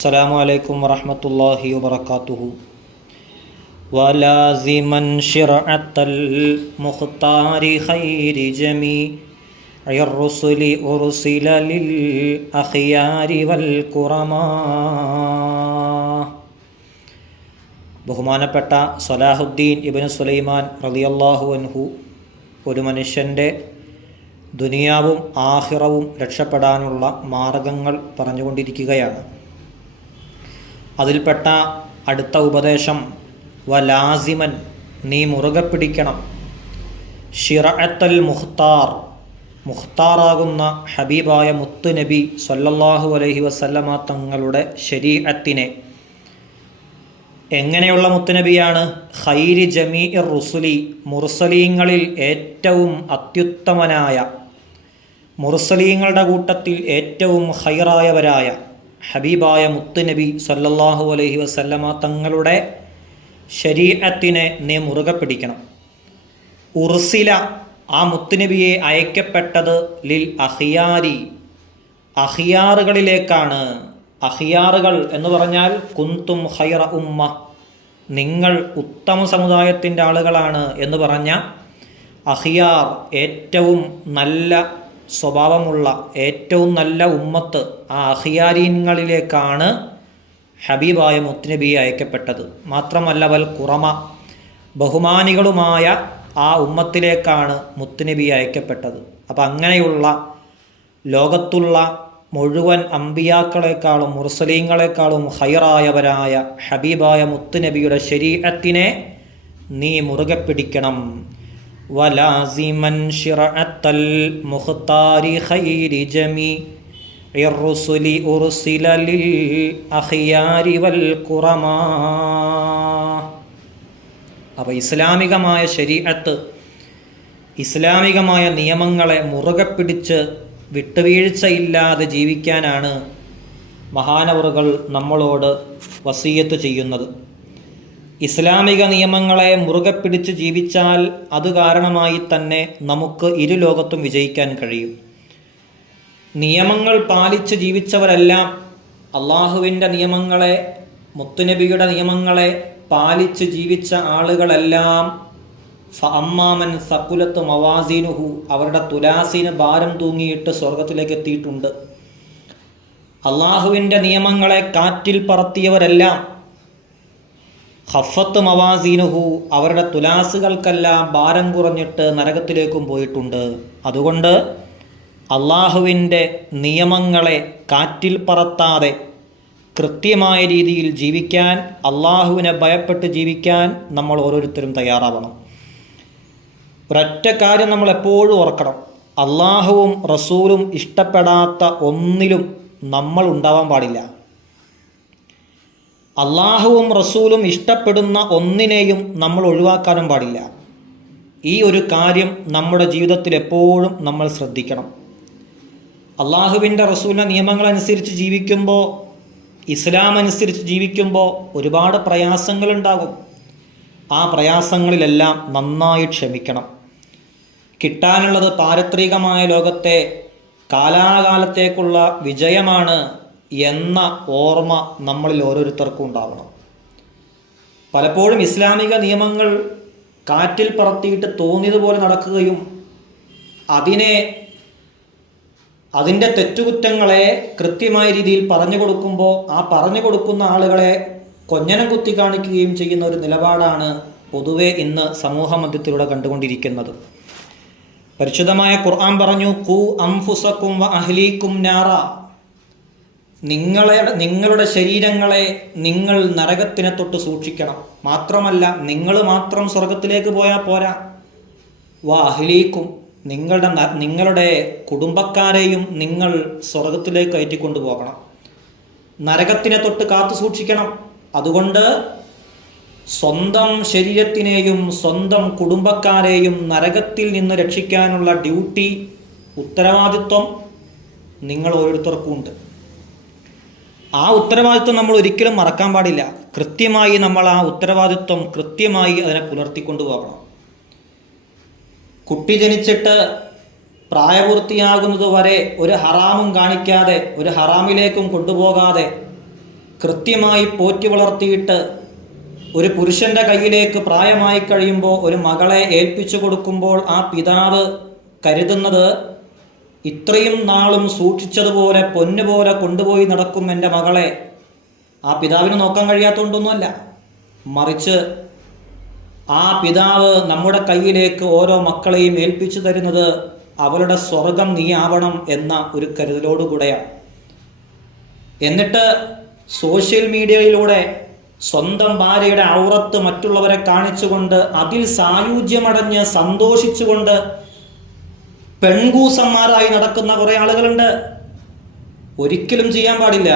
السلام عليكم ورحمة الله وبركاته ولازما شرعة المختار خير جميع الرسل أرسل للأخيار والكرماء. ബഹുമാനപ്പെട്ട സലാഹുദ്ദീൻ ഇബ്നു സുലൈമാൻ റളിയല്ലാഹു അൻഹു ഒരു മനുഷ്യൻ്റെ ദുനിയാവും ആഖിറവും രക്ഷപ്പെടാനുള്ള മാർഗങ്ങൾ പറഞ്ഞുകൊണ്ടിരിക്കുകയാണ്. അതിൽപ്പെട്ട അടുത്ത ഉപദേശം വലാസിമൻ, നീ മുറുകെ പിടിക്കണം, ശിറഅത്തൽ മുഖ്താർ, മുഖ്താറാകുന്ന ഹബീബായ മുത്തു നബി സല്ലല്ലാഹു അലൈഹി വസല്ലമ തങ്ങളുടെ ശരീഅത്തിനെ. എങ്ങനെയുള്ള മുത്തുനബിയാണ്? ഖൈരി ജമീഇർ റുസുലി, മുർസലീങ്ങളിൽ ഏറ്റവും അത്യുത്തമനായ, മുർസലീങ്ങളുടെ കൂട്ടത്തിൽ ഏറ്റവും ഖൈറായവരായ ഹബീബായ മുത്തുനബി സല്ലല്ലാഹു അലൈഹി വസല്ലമ തങ്ങളുടെ ശരീഅത്തിനെ നീ മുറുകെ പിടിക്കണം. ഉർസില, ആ മുത്തുനബിയെ അയക്കപ്പെട്ടത് ലിൽ അഖിയാരി, അഖിയാറുകളിലേക്കാണ്. അഖിയാറുകൾ എന്ന് പറഞ്ഞാൽ കുന്തും ഖൈറ ഉമ്മ, നിങ്ങൾ ഉത്തമ സമുദായത്തിൻ്റെ ആളുകളാണ് എന്ന് പറഞ്ഞ അഖിയാർ, ഏറ്റവും നല്ല സ്വഭാവമുള്ള ഏറ്റവും നല്ല ഉമ്മത്ത്, ആ അഖിയാരീങ്ങളിലേക്കാണ് ഹബീബായ മുത്തുനബി അയക്കപ്പെട്ടത്. മാത്രമല്ല വൽ കുറമ, ബഹുമാനികളുമായ ആ ഉമ്മത്തിലേക്കാണ് മുത്തുനബി അയക്കപ്പെട്ടത്. അപ്പം അങ്ങനെയുള്ള ലോകത്തുള്ള മുഴുവൻ അമ്പിയാക്കളെക്കാളും മുർസലീങ്ങളെക്കാളും ഖൈറായവരായ ഹബീബായ മുത്തുനബിയുടെ ശരീഅത്തിനെ നീ മുറുകെ പിടിക്കണം. വലാസിമൻ ശിറഅത്തൽ മുഖ്താരി ഖൈരി ജമീഇർ റുസുലി ഉർസില ലിൽ അഖിയാരി വൽ ഖുറമാ. അപ്പോൾ ഇസ്ലാമികമായ ശരീഅത്ത്, ഇസ്ലാമികമായ നിയമങ്ങളെ മുറുകെ പിടിച്ച് വിട്ടുവീഴ്ചയില്ലാതെ ജീവിക്കാനാണ് മഹാനവറുകൾ നമ്മളോട് വസിയത്ത് ചെയ്യുന്നത്. ഇസ്ലാമിക നിയമങ്ങളെ മുറുകെ പിടിച്ച് ജീവിച്ചാൽ അത് കാരണമായി തന്നെ നമുക്ക് ഇരു ലോകത്തും വിജയിക്കാൻ കഴിയും. നിയമങ്ങൾ പാലിച്ച് ജീവിച്ചവരെല്ലാം, അള്ളാഹുവിൻ്റെ നിയമങ്ങളെ, മുത്തുനബിയുടെ നിയമങ്ങളെ പാലിച്ച് ജീവിച്ച ആളുകളെല്ലാം ഫഅമ്മാമൻ സഖുലത്ത് മവാസീനുഹു, അവരുടെ തുലാസിന് ഭാരം തൂങ്ങിയിട്ട് സ്വർഗത്തിലേക്ക് എത്തിയിട്ടുണ്ട്. അള്ളാഹുവിൻ്റെ നിയമങ്ങളെ കാറ്റിൽ പറത്തിയവരെല്ലാം ഖഫത്ത് മവാസീനുഹു, അവരുടെ തുലാസുകൾക്കെല്ലാം ഭാരം കുറഞ്ഞിട്ട് നരകത്തിലേക്കും പോയിട്ടുണ്ട്. അതുകൊണ്ട് അള്ളാഹുവിൻ്റെ നിയമങ്ങളെ കാറ്റിൽ പറത്താതെ കൃത്യമായ രീതിയിൽ ജീവിക്കാൻ, അള്ളാഹുവിനെ ഭയപ്പെട്ട് ജീവിക്കാൻ നമ്മൾ ഓരോരുത്തരും തയ്യാറാവണം. ഒരൊറ്റ കാര്യം നമ്മൾ എപ്പോഴും ഓർക്കണം, അള്ളാഹുവും റസൂലും ഇഷ്ടപ്പെടാത്ത ഒന്നിലും നമ്മൾ ഉണ്ടാവാൻ പാടില്ല. അള്ളാഹുവും റസൂലും ഇഷ്ടപ്പെടുന്ന ഒന്നിനെയും നമ്മൾ ഒഴിവാക്കാനും പാടില്ല. ഈ ഒരു കാര്യം നമ്മുടെ ജീവിതത്തിൽ എപ്പോഴും നമ്മൾ ശ്രദ്ധിക്കണം. അള്ളാഹുവിൻ്റെ റസൂലിൻ്റെ നിയമങ്ങളനുസരിച്ച് ജീവിക്കുമ്പോൾ, ഇസ്ലാം അനുസരിച്ച് ജീവിക്കുമ്പോൾ ഒരുപാട് പ്രയാസങ്ങളുണ്ടാകും. ആ പ്രയാസങ്ങളിലെല്ലാം നന്നായി ക്ഷമിക്കണം. കിട്ടാനുള്ളത് പാരത്രികമായ ലോകത്തെ കാലാകാലത്തേക്കുള്ള വിജയമാണ് എന്ന ഓർമ്മ നമ്മളിൽ ഓരോരുത്തർക്കും ഉണ്ടാവണം. പലപ്പോഴും ഇസ്ലാമിക നിയമങ്ങൾ കാറ്റിൽ പറത്തിയിട്ട് തോന്നിയതുപോലെ നടക്കുകയും അതിൻ്റെ തെറ്റുകുറ്റങ്ങളെ കൃത്യമായ രീതിയിൽ പറഞ്ഞു കൊടുക്കുമ്പോൾ ആ പറഞ്ഞു കൊടുക്കുന്ന ആളുകളെ കൊഞ്ഞനം കുത്തി കാണിക്കുകയും ചെയ്യുന്ന ഒരു നിലപാടാണ് പൊതുവെ ഇന്ന് സമൂഹ മധ്യത്തിലൂടെ കണ്ടുകൊണ്ടിരിക്കുന്നത്. പരിശുദ്ധമായ ഖുർആൻ പറഞ്ഞു, ഖു അൻഫുസകും വ അഹ്ലീകും നാറ, നിങ്ങളുടെ ശരീരങ്ങളെ നിങ്ങൾ നരകത്തിനെ തൊട്ട് സൂക്ഷിക്കണം. മാത്രമല്ല നിങ്ങൾ മാത്രം സ്വർഗത്തിലേക്ക് പോയാൽ പോരാ, വ അഹ്ലീകും, നിങ്ങളുടെ കുടുംബക്കാരെയും നിങ്ങൾ സ്വർഗത്തിലേക്ക് കയറ്റിക്കൊണ്ടു പോകണം. നരകത്തിനെ തൊട്ട് കാത്തു സൂക്ഷിക്കണം. അതുകൊണ്ട് സ്വന്തം ശരീരത്തിനെയും സ്വന്തം കുടുംബക്കാരെയും നരകത്തിൽ നിന്ന് രക്ഷിക്കാനുള്ള ഡ്യൂട്ടി, ഉത്തരവാദിത്വം നിങ്ങൾ ഓരോരുത്തർക്കും ഉണ്ട്. ആ ഉത്തരവാദിത്വം നമ്മൾ ഒരിക്കലും മറക്കാൻ പാടില്ല. കൃത്യമായി നമ്മൾ ആ ഉത്തരവാദിത്വം കൃത്യമായി അതിനെ പുലർത്തിക്കൊണ്ടു പോകണം. കുട്ടി ജനിച്ചിട്ട് പ്രായപൂർത്തിയാകുന്നത് വരെ ഒരു ഹറാമും കാണിക്കാതെ, ഒരു ഹറാമിലേക്കും കൊണ്ടുപോകാതെ കൃത്യമായി പോറ്റി വളർത്തിയിട്ട് ഒരു പുരുഷൻ്റെ കയ്യിലേക്ക് പ്രായമായി കഴിയുമ്പോൾ ഒരു മകളെ ഏൽപ്പിച്ചു കൊടുക്കുമ്പോൾ ആ പിതാവ് കരുതുന്നത് ഇത്രയും നാളും സൂക്ഷിച്ചതുപോലെ പൊന്നുപോലെ കൊണ്ടുപോയി നടക്കും എൻ്റെ മകളെ. ആ പിതാവിന് നോക്കാൻ കഴിയാത്തതുകൊണ്ടൊന്നുമല്ല, മറിച്ച് ആ പിതാവ് നമ്മുടെ കയ്യിലേക്ക് ഓരോ മക്കളെയും ഏൽപ്പിച്ചു തരുന്നത് അവളുടെ സ്വർഗം നീ ആവണം എന്ന ഒരു കരുതലോടുകൂടെയാണ്. എന്നിട്ട് സോഷ്യൽ മീഡിയയിലൂടെ സ്വന്തം ഭാര്യയുടെ ഔറത്ത് മറ്റുള്ളവരെ കാണിച്ചുകൊണ്ട് അതിൽ സായുജ്യമടഞ്ഞ് സന്തോഷിച്ചുകൊണ്ട് പെൺകൂസന്മാരായി നടക്കുന്ന കുറേ ആളുകളുണ്ട്. ഒരിക്കലും ചെയ്യാൻ പാടില്ല.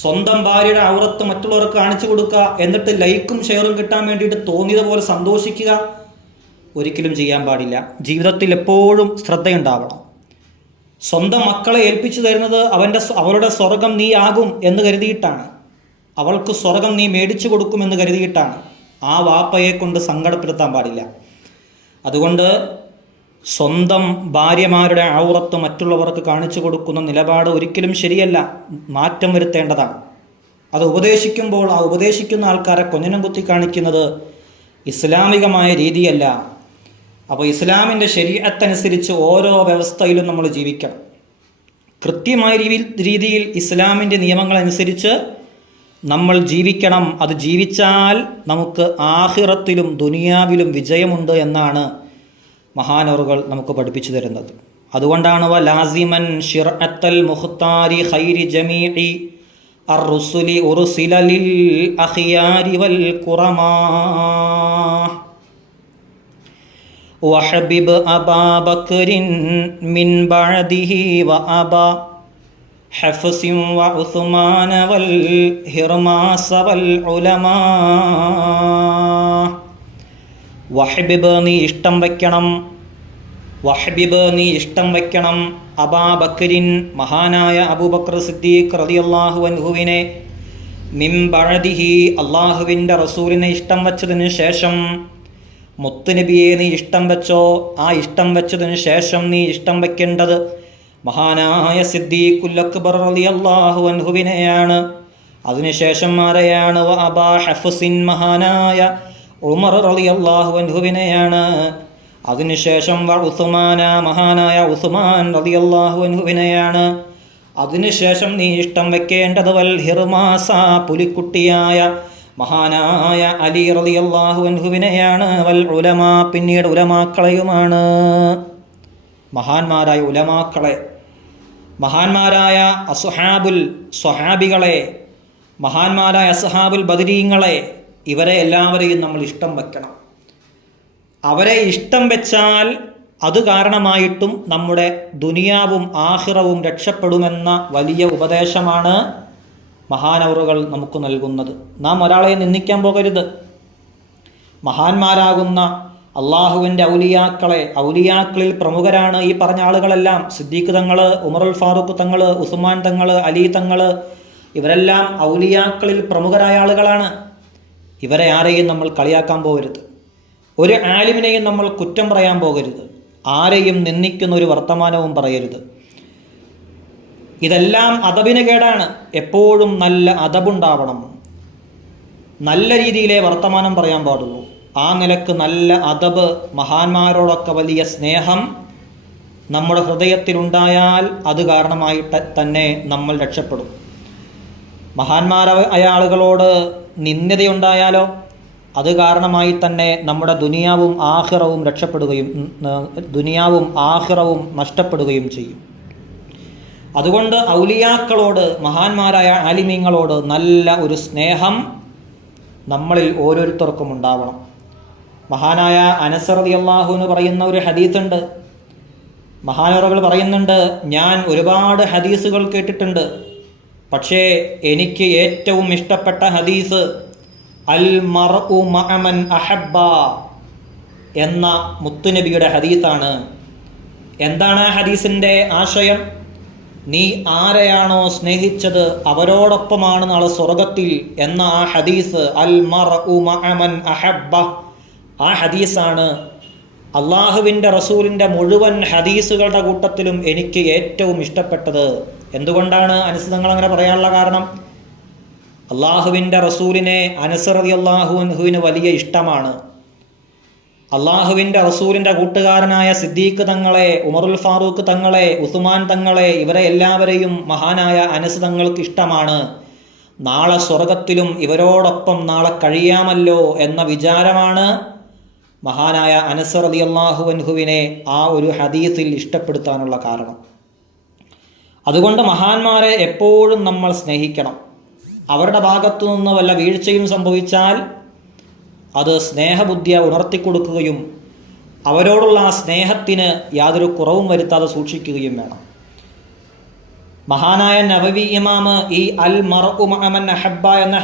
സ്വന്തം ഭാര്യയുടെ ഔറത്ത് മറ്റുള്ളവർക്ക് കാണിച്ചു കൊടുക്കുക, എന്നിട്ട് ലൈക്കും ഷെയറും കിട്ടാൻ വേണ്ടിയിട്ട് തോന്നിയതുപോലെ സന്തോഷിക്കുക, ഒരിക്കലും ചെയ്യാൻ പാടില്ല. ജീവിതത്തിൽ എപ്പോഴും ശ്രദ്ധയുണ്ടാവണം. സ്വന്തം മക്കളെ ഏൽപ്പിച്ചു തരുന്നത് അവളുടെ സ്വർഗം നീ ആകും എന്ന് കരുതിയിട്ടാണ്, അവൾക്ക് സ്വർഗം നീ മേടിച്ചു കൊടുക്കുമെന്ന് കരുതിയിട്ടാണ്. ആ വാപ്പയെ കൊണ്ട് സങ്കടപ്പെടുത്താൻ പാടില്ല. അതുകൊണ്ട് സ്വന്തം ഭാര്യമാരുടെ ഔറത്ത് മറ്റുള്ളവർക്ക് കാണിച്ചു കൊടുക്കുന്ന നിലപാട് ഒരിക്കലും ശരിയല്ല, മാറ്റം വരുത്തേണ്ടതാണ്. അത് ഉപദേശിക്കുമ്പോൾ ആ ഉപദേശിക്കുന്ന ആൾക്കാരെ കൊഞ്ഞനം കുത്തി കാണിക്കുന്നത് ഇസ്ലാമികമായ രീതിയല്ല. അപ്പോൾ ഇസ്ലാമിൻ്റെ ശരീഅത്തനുസരിച്ച് ഓരോ വ്യവസ്ഥയിലും നമ്മൾ ജീവിക്കണം. കൃത്യമായ രീതിയിൽ ഇസ്ലാമിൻ്റെ നിയമങ്ങളനുസരിച്ച് നമ്മൾ ജീവിക്കണം. അത് ജീവിച്ചാൽ നമുക്ക് ആഖിറത്തിലും ദുനിയാവിലും വിജയമുണ്ട് എന്നാണ് മഹാനവറുകൾ നമുക്ക് പഠിപ്പിച്ചു തരുന്നത്. അതുകൊണ്ടാണ് ലാസിമൻ ശിർഅത്തൽ മുഖ്താരി ഖൈരി ജമീഇ അർറുസുലി ഉർസില ലിൽ അഖിയാരി വൽ ഖുറമാ വഹബിബ് അബാ ബക്രിൻ മിൻ ബഅദിഹി വഅബാ ഹഫ്സിൻ വഉസ്മാന വൽ ഹിർമാസ വൽ ഉലമാ. വഹബിബ് നീ ഇഷ്ടം വയ്ക്കണം, വഹബിബ് നീ ഇഷ്ടം വയ്ക്കണം അബാബക്രിൻ മഹാനായ അബൂബക്കർ സിദ്ദീഖ് റളിയല്ലാഹു അൻഹുവിനെ, മിൻ ബഅദിഹി അള്ളാഹുവിൻ്റെ റസൂലിനെ ഇഷ്ടം വച്ചതിന് ശേഷം, മുത്തുനബിയെ നീ ഇഷ്ടം വെച്ചോ, ആ ഇഷ്ടം വെച്ചതിന് ശേഷം നീ ഇഷ്ടം വയ്ക്കേണ്ടത് മഹാനായ സിദ്ദീഖുൽ അക്ബർ റളിയല്ലാഹു അൻഹുവിനെയാണ്. അതിനുശേഷം ആരെയാണ്? അബാ ഹഫ്സിൻ മഹാനായ ഉമർ റളിയല്ലാഹു അൻഹുവിനെയാണ്. അതിനുശേഷം ഉസ്മാന മഹാനായ ഉസ്മാൻ റളിയല്ലാഹു അൻഹുവിനെയാണ്. അതിനുശേഷം നീ ഇഷ്ടം വെക്കേണ്ടത് വൽ ഹിർമാസ പുലിക്കുട്ടിയായ മഹാനായ അലി റളിയല്ലാഹു അൻഹുവിനെയാണ്. വൽ ഉലമാ പിന്നീട് ഉലമാക്കളെയുമാണ്. മഹാന്മാരായ ഉലമാക്കളെ, മഹാന്മാരായ സ്വഹാബികളെ, മഹാന്മാരായ അസ്ഹാബുൽ ബദരീങ്ങളെ, ഇവരെ എല്ലാവരെയും നമ്മൾ ഇഷ്ടം വെക്കണം. അവരെ ഇഷ്ടം വെച്ചാൽ അത് കാരണമായിട്ടും നമ്മുടെ ദുനിയാവും ആഖിറവും രക്ഷപ്പെടുമെന്ന വലിയ ഉപദേശമാണ് മഹാനവറുകൾ നമുക്ക് നൽകുന്നത്. നാം ഒരാളെ നിന്ദിക്കാൻ പോകരുത്. മഹാന്മാരാകുന്ന അള്ളാഹുവിൻ്റെ ഔലിയാക്കളിൽ പ്രമുഖരാണ് ഈ പറഞ്ഞ ആളുകളെല്ലാം. സിദ്ദീഖ് തങ്ങൾ, ഉമറുൽ ഫാറൂഖ് തങ്ങൾ, ഉസ്മാൻ തങ്ങൾ, അലി തങ്ങൾ, ഇവരെല്ലാം ഔലിയാക്കളിൽ പ്രമുഖരായ ആളുകളാണ്. ഇവരെ ആരെയും നമ്മൾ കളിയാക്കാൻ പോകരുത്. ഒരു ആലിമിനെയും നമ്മൾ കുറ്റം പറയാൻ പോകരുത്. ആരെയും നിന്ദിക്കുന്ന ഒരു വർത്തമാനവും പറയരുത്. ഇതെല്ലാം അദബിന് കേടാണ്. എപ്പോഴും നല്ല അദബുണ്ടാവണം. നല്ല രീതിയിലേ വർത്തമാനം പറയാൻ പാടുള്ളൂ. ആ നിലക്ക് നല്ല അദബ്, മഹാന്മാരോടൊക്കെ വലിയ സ്നേഹം നമ്മുടെ ഹൃദയത്തിലുണ്ടായാൽ അത് കാരണമായിട്ട് തന്നെ നമ്മൾ രക്ഷപ്പെടും. മഹാന്മാരായ ആളുകളോട് നിന്ദതയുണ്ടായാലോ അത് കാരണമായി തന്നെ നമ്മുടെ ദുനിയാവും ആഖിറവും നഷ്ടപ്പെടുകയും ചെയ്യും. അതുകൊണ്ട് ഔലിയാക്കളോട്, മഹാന്മാരായ ആലിമീങ്ങളോട് നല്ല ഒരു സ്നേഹം നമ്മളിൽ ഓരോരുത്തർക്കും ഉണ്ടാവണം. മഹാനായ അനസ് റളിയല്ലാഹു അൻഹു പറയുന്ന ഒരു ഹദീസുണ്ട്. മഹാനവറുകൾ പറയുന്നുണ്ട്, ഞാൻ ഒരുപാട് ഹദീസുകൾ കേട്ടിട്ടുണ്ട്, പക്ഷേ എനിക്ക് ഏറ്റവും ഇഷ്ടപ്പെട്ട ഹദീസ് അൽ മർഉ മഅ മൻ അഹബ്ബ എന്ന മുത്തുനബിയുടെ ഹദീസാണ്. എന്താണ് ആ ഹദീസിൻ്റെ ആശയം? നീ ആരെയാണോ സ്നേഹിച്ചത് അവരോടൊപ്പമാണ് നാളെ സ്വർഗത്തിൽ എന്ന ആ ഹദീസ്, അൽ മർഉ മഅ മൻ അഹബ്ബ, ആ ഹദീസാണ് അള്ളാഹുവിൻ്റെ റസൂലിൻ്റെ മുഴുവൻ ഹദീസുകളുടെ കൂട്ടത്തിലും എനിക്ക് ഏറ്റവും ഇഷ്ടപ്പെട്ടത്. എന്തുകൊണ്ടാണ് അനസ് തങ്ങൾ അങ്ങനെ പറയാനുള്ള കാരണം? അള്ളാഹുവിൻ്റെ റസൂലിനെ അനസ് റളിയല്ലാഹു അൻഹുവിന് വലിയ ഇഷ്ടമാണ്. അള്ളാഹുവിൻ്റെ റസൂലിൻ്റെ കൂട്ടുകാരനായ സിദ്ദീഖ് തങ്ങളെ, ഉമറുൽ ഫാറൂഖ് തങ്ങളെ, ഉസ്മാൻ തങ്ങളെ, ഇവരെ എല്ലാവരെയും മഹാനായ അനസ് തങ്ങൾക്ക് ഇഷ്ടമാണ്. നാളെ സ്വർഗത്തിലും ഇവരോടൊപ്പം നാളെ കഴിയാമല്ലോ എന്ന വിചാരമാണ് മഹാനായ അനസ് റളിയല്ലാഹു അൻഹുവിനെ ആ ഒരു ഹദീസിൽ ഇഷ്ടപ്പെടുത്താനുള്ള കാരണം. അതുകൊണ്ട് മഹാന്മാരെ എപ്പോഴും നമ്മൾ സ്നേഹിക്കണം. അവരുടെ ഭാഗത്തു നിന്ന് വല്ല വീഴ്ചയും സംഭവിച്ചാൽ അത് സ്നേഹബുദ്ധിയെ ഉണർത്തിക്കൊടുക്കുകയും അവരോടുള്ള ആ സ്നേഹത്തിന് യാതൊരു കുറവും വരുത്താതെ സൂക്ഷിക്കുകയും വേണം. മഹാനായ നവവി ഇമാമ് ഈ അൽ മർഉ മഅ മൻ അഹബ്ബ എന്ന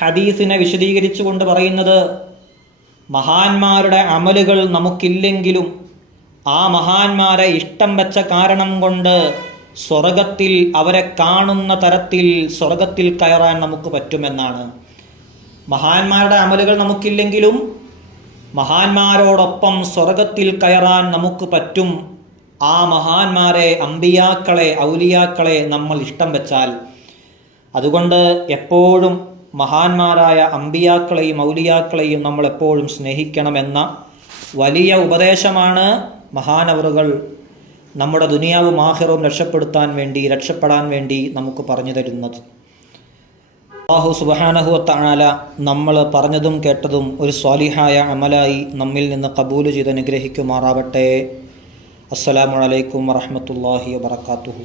ഹദീസിനെ വിശദീകരിച്ചുകൊണ്ട് പറയുന്നത്, മഹാന്മാരുടെ അമലുകൾ നമുക്കില്ലെങ്കിലും ആ മഹാന്മാരെ ഇഷ്ടം വെച്ച കാരണം കൊണ്ട് സ്വർഗത്തിൽ അവരെ കാണുന്ന തരത്തിൽ സ്വർഗത്തിൽ കയറാൻ നമുക്ക് പറ്റുമെന്നാണ്. മഹാന്മാരുടെ അമലുകൾ നമുക്കില്ലെങ്കിലും മഹാന്മാരോടൊപ്പം സ്വർഗത്തിൽ കയറാൻ നമുക്ക് പറ്റും. ആ മഹാന്മാരെ, അമ്പിയാക്കളെ, ഔലിയാക്കളെ നമ്മൾ ഇഷ്ടം വെച്ചാൽ. അതുകൊണ്ട് എപ്പോഴും മഹാന്മാരായ അമ്പിയാക്കളെയും ഔലിയാക്കളെയും നമ്മൾ എപ്പോഴും സ്നേഹിക്കണമെന്ന വലിയ ഉപദേശമാണ് മഹാനവറുകൾ നമ്മുടെ ദുനിയാവും ആഖിറവും രക്ഷപ്പെടാൻ വേണ്ടി നമുക്ക് പറഞ്ഞു തരുന്നത്. അല്ലാഹു സുബ്ഹാനഹു വ തആല നമ്മൾ പറഞ്ഞതും കേട്ടതും ഒരു സ്വാലിഹായ അമലായി നമ്മിൽ നിന്ന് ഖബൂൽ ചെയ്ത് അനുഗ്രഹിക്കുമാറാവട്ടെ. അസ്സലാമു അലൈക്കും വറഹ്മത്തുള്ളാഹി വബറകാതുഹു.